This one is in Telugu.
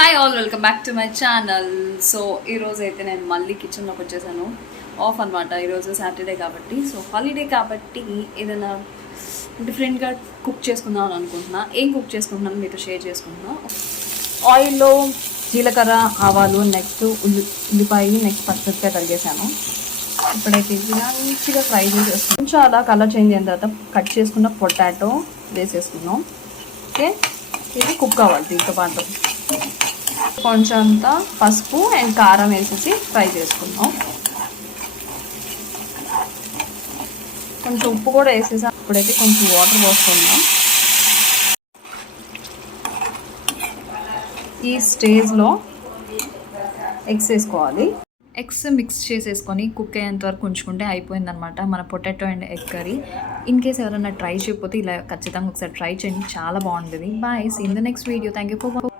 Hi all, welcome back to my channel. So ఈరోజు అయితే నేను మళ్ళీ కిచెన్లోకి వచ్చేసాను. ఆఫ్ అనమాట, ఈరోజు సాటర్డే కాబట్టి. సో హాలిడే కాబట్టి ఏదైనా డిఫరెంట్గా కుక్ చేసుకుందాం అని అనుకుంటున్నా. ఏం కుక్ చేసుకుంటున్నాను మీతో షేర్ చేసుకుంటున్నా. ఆయిల్లో జీలకర్ర, ఆవాలు, నెక్స్ట్ ఉల్లిపాయ, నెక్స్ట్ పచ్చిమిరపకాయ తరిగేసాను. ఇప్పుడైతే ఇది మంచిగా ఫ్రై చేసేసుకున్నాం. కొంచెం అలా కలర్ చేంజ్ అయిన తర్వాత కట్ చేసుకున్న పొటాటో వేసేసుకున్నాం. ఓకే, ఇది కుక్ అవ్వాలి. దీంతో పాటు కొంచెం అంత పసుపు అండ్ కారం వేసేసి ఫ్రై చేసుకున్నాం. కొంచెం ఉప్పు కూడా వేసేసాం. ఇప్పుడైతే కొంచెం వాటర్ పోసుకుందాం. ఈ స్టేజ్లో ఎగ్స్ వేసుకోవాలి. ఎగ్స్ మిక్స్ చేసేసుకొని కుక్ అయ్యేంత వరకు ఉంచుకుంటే అయిపోయిందనమాట మన potato and egg curry. In case ఎవరైనా ట్రై చేయకపోతే ఇలా ఖచ్చితంగా ఒకసారి ట్రై చేయండి, చాలా బాగుంటుంది. Bye, see in the next video. Thank you for